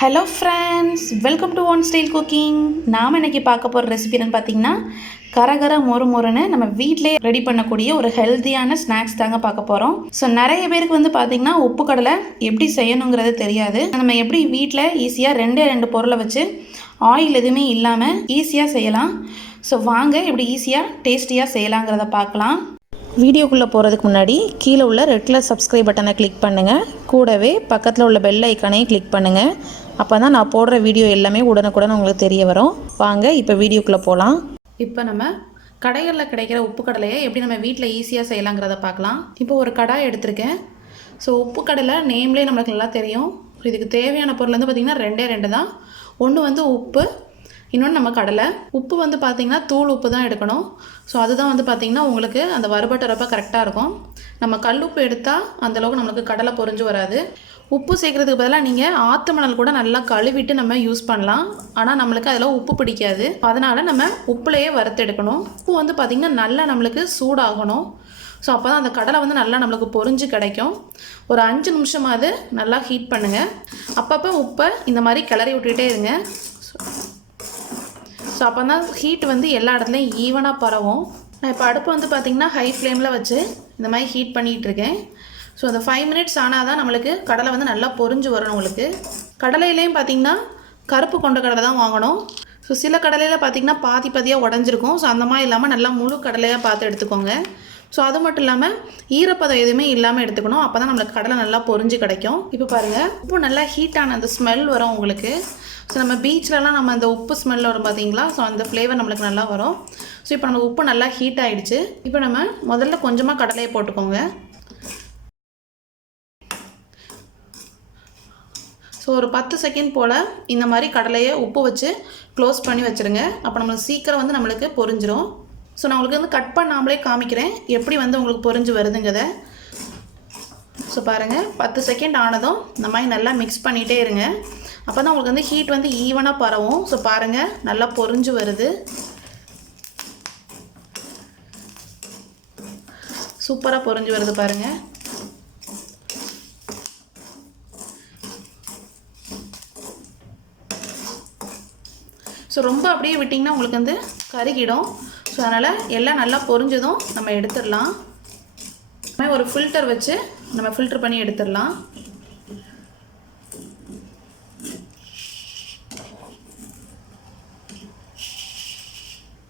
Hello friends, welcome to one style cooking. நாம் இன்றைக்கி பார்க்க போகிற ரெசிபி என்னென்னு பார்த்தீங்கன்னா, கரகர மொறு மொறுன்னு நம்ம வீட்டிலே ரெடி பண்ணக்கூடிய ஒரு ஹெல்த்தியான ஸ்நாக்ஸ் தாங்க பார்க்க போகிறோம். ஸோ நிறைய பேருக்கு வந்து பார்த்திங்கன்னா உப்பு கடலை எப்படி செய்யணுங்கிறது தெரியாது. நம்ம எப்படி வீட்டில் ஈஸியாக ரெண்டு பொருளை வச்சு ஆயில் எதுவுமே இல்லாமல் ஈஸியாக செய்யலாம். ஸோ வாங்க எப்படி ஈஸியாக டேஸ்டியாக செய்யலாங்கிறத பார்க்கலாம். வீடியோக்குள்ளே போகிறதுக்கு முன்னாடி கீழே உள்ள ரெட் கலர் சப்ஸ்கிரைப் பட்டனை கிளிக் பண்ணுங்கள். கூடவே பக்கத்தில் உள்ள பெல் ஐக்கானையும் கிளிக் பண்ணுங்கள். அப்போ தான் நான் போடுற வீடியோ எல்லாமே உடனுக்குடன் உங்களுக்கு தெரிய வரும். வாங்க இப்போ வீடியோக்குள்ளே போகலாம். இப்போ நம்ம கடைகளில் கிடைக்கிற உப்பு கடலையை எப்படி நம்ம வீட்டில் ஈஸியாக செய்யலாங்கிறத பார்க்கலாம். இப்போ ஒரு கடாய் எடுத்திருக்கேன். ஸோ உப்பு கடலை நேம்லேயே நம்மளுக்கு நல்லா தெரியும். இதுக்கு தேவையான பொருள் வந்து பார்த்திங்கன்னா ரெண்டு தான். ஒன்று வந்து உப்பு, இன்னொன்று நம்ம கடலை. உப்பு வந்து பார்த்திங்கன்னா தூள் உப்பு தான் எடுக்கணும். ஸோ அதுதான் வந்து பார்த்திங்கன்னா உங்களுக்கு அந்த வறுபட்டுறப்ப கரெக்டாக இருக்கும். நம்ம கல் உப்பு எடுத்தால் அந்தளவுக்கு நம்மளுக்கு கடலை பொரிஞ்சு வராது. உப்பு சேர்க்குறதுக்கு பதிலாக நீங்கள் ஆற்று மணல் கூட நல்லா கழுவிட்டு நம்ம யூஸ் பண்ணலாம். ஆனால் நம்மளுக்கு அதில் உப்பு பிடிக்காது. அதனால் நம்ம உப்புலையே வறுத்து எடுக்கணும். உப்பு வந்து பார்த்திங்கன்னா நல்லா நம்மளுக்கு சூடாகணும். ஸோ அப்போ தான் அந்த கடலை வந்து நல்லா நம்மளுக்கு பொரிஞ்சு கிடைக்கும். ஒரு 5 நிமிஷமாவது நல்லா ஹீட் பண்ணுங்கள். அப்பப்போ உப்பை இந்த மாதிரி கிளறி விட்டுகிட்டே இருங்க. ஸோ அப்போ தான் ஹீட் வந்து எல்லா இடத்துலையும் ஈவனாக பரவும். நான் இப்போ அடுப்பு வந்து பார்த்திங்கன்னா ஹை ஃப்ளேமில் வச்சு இந்த மாதிரி ஹீட் பண்ணிகிட்டு இருக்கேன். ஸோ அந்த 5 மினிட்ஸ் ஆனால் தான் நம்மளுக்கு கடலை வந்து நல்லா பொரிஞ்சு வரும். உங்களுக்கு கடலையிலையும் பார்த்திங்கன்னா கருப்பு கொண்ட கடலை தான் வாங்கணும். ஸோ சில கடலையில் பார்த்திங்கன்னா பாதியாக உடஞ்சிருக்கும். ஸோ அந்த மாதிரி இல்லாமல் நல்லா முழு கடலையாக பார்த்து எடுத்துக்கோங்க. ஸோ அது மட்டும் இல்லாமல் ஈரப்பதம் எதுவுமே இல்லாமல் எடுத்துக்கணும். அப்போ தான் நம்மளுக்கு கடலை நல்லா பொரிஞ்சு கிடைக்கும். இப்போ பாருங்கள், உப்பு நல்லா ஹீட்டான அந்த ஸ்மெல் வரும் உங்களுக்கு. ஸோ நம்ம பீச்லலாம் நம்ம அந்த உப்பு ஸ்மெல் வரும் பார்த்தீங்களா? ஸோ அந்த ஃப்ளேவர் நம்மளுக்கு நல்லா வரும். ஸோ இப்போ நம்ம உப்பு நல்லா ஹீட் ஆகிடுச்சு. இப்போ நம்ம முதல்ல கொஞ்சமாக கடலையை போட்டுக்கோங்க. ஸோ ஒரு 10 செகண்ட் போல் இந்த மாதிரி கடலையை உப்பு வச்சு க்ளோஸ் பண்ணி வச்சுருங்க. அப்போ நம்மளுக்கு சீக்கிரம் வந்து நம்மளுக்கு பொரிஞ்சிடும். ஸோ நான் உங்களுக்கு வந்து கட் பண்ணாமலே காமிக்கிறேன் எப்படி வந்து உங்களுக்கு பொரிஞ்சு வருதுங்கிறத. ஸோ பாருங்கள், 10 செகண்ட் ஆனதும் இந்த மாதிரி நல்லா மிக்ஸ் பண்ணிகிட்டே இருங்க. அப்போ தான் உங்களுக்கு வந்து ஹீட் வந்து ஈவனாக பரவும். ஸோ பாருங்கள், நல்லா பொரிஞ்சு வருது. சூப்பராக பொரிஞ்சு வருது பாருங்கள். ஸோ ரொம்ப அப்படியே விட்டிங்கன்னா உங்களுக்கு வந்து கருகிடும். ஸோ அதனால் எல்லாம் நல்லா பொரிஞ்சதும் நம்ம எடுத்துடலாம். ஒரு ஃபில்டர் வச்சு நம்ம ஃபில்டர் பண்ணி எடுத்துடலாம்.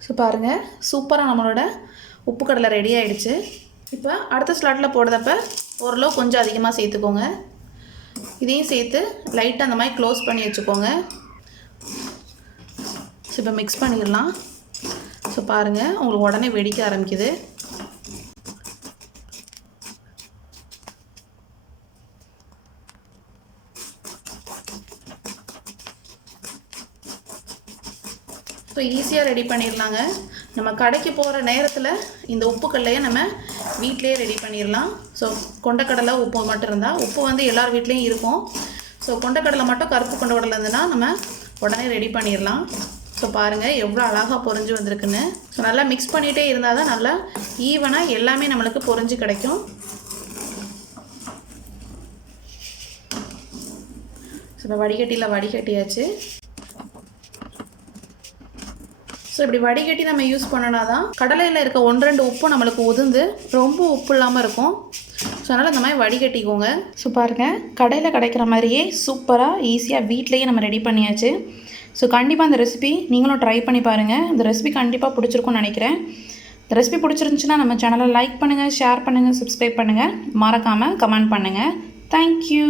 ஸோ பாருங்கள், சூப்பராக நம்மளோட உப்பு கடலை ரெடி ஆகிடுச்சு. இப்போ அடுத்த ஸ்லாட்டில் போடுறப்ப ஓரளவு கொஞ்சம் அதிகமாக சேர்த்துக்கோங்க. இதையும் சேர்த்து லைட்டாக அந்த மாதிரி க்ளோஸ் பண்ணி வச்சுக்கோங்க. ஸோ இப்போ மிக்ஸ் பண்ணிடலாம். ஸோ பாருங்கள், உங்களுக்கு உடனே வெடிக்க ஆரம்பிக்குது. ஸோ ஈஸியாக ரெடி பண்ணிடலாங்க. நம்ம கடைக்கு போகிற நேரத்தில் இந்த உப்பு கடலையை நம்ம வீட்டிலே ரெடி பண்ணிடலாம். ஸோ கொண்டக்கடலை உப்பு மட்டும் இருந்தால், உப்பு வந்து எல்லார் வீட்லேயும் இருக்கும். ஸோ கொண்டக்கடலை மட்டும் கருப்பு கொண்டக்கடலை இருந்துன்னா நம்ம உடனே ரெடி பண்ணிடலாம். ஸோ பாருங்கள் எவ்வளோ அழகாக பொரிஞ்சு வந்திருக்குன்னு. ஸோ நல்லா மிக்ஸ் பண்ணிகிட்டே இருந்தால் தான் நல்லா ஈவனாக எல்லாமே நம்மளுக்கு பொரிஞ்சு கிடைக்கும். ஸோ இப்போ வடிகட்டியாச்சு. ஸோ இப்படி வடிகட்டி நம்ம யூஸ் பண்ணனா தான் கடலையில் இருக்க 1-2 உப்பு நம்மளுக்கு உதிர்ந்து ரொம்ப உப்பு இல்லாமல் இருக்கும். ஸோ அதனால் இந்த மாதிரி வடிகட்டிக்கோங்க. ஸோ பாருங்கள், கடையில் கிடைக்கிற மாதிரியே சூப்பராக ஈஸியாக வீட்லேயே நம்ம ரெடி பண்ணியாச்சு. ஸோ கண்டிப்பாக இந்த ரெசிபி நீங்களும் ட்ரை பண்ணி பாருங்கள். இந்த ரெசிபி கண்டிப்பாக பிடிச்சிருக்கும்னு நினைக்கிறேன். இந்த ரெசிபி பிடிச்சிருந்துச்சுன்னா நம்ம சேனலை லைக் பண்ணுங்கள், ஷேர் பண்ணுங்கள், சப்ஸ்கிரைப் பண்ணுங்கள், மறக்காமல் கமெண்ட் பண்ணுங்கள். தேங்க்யூ.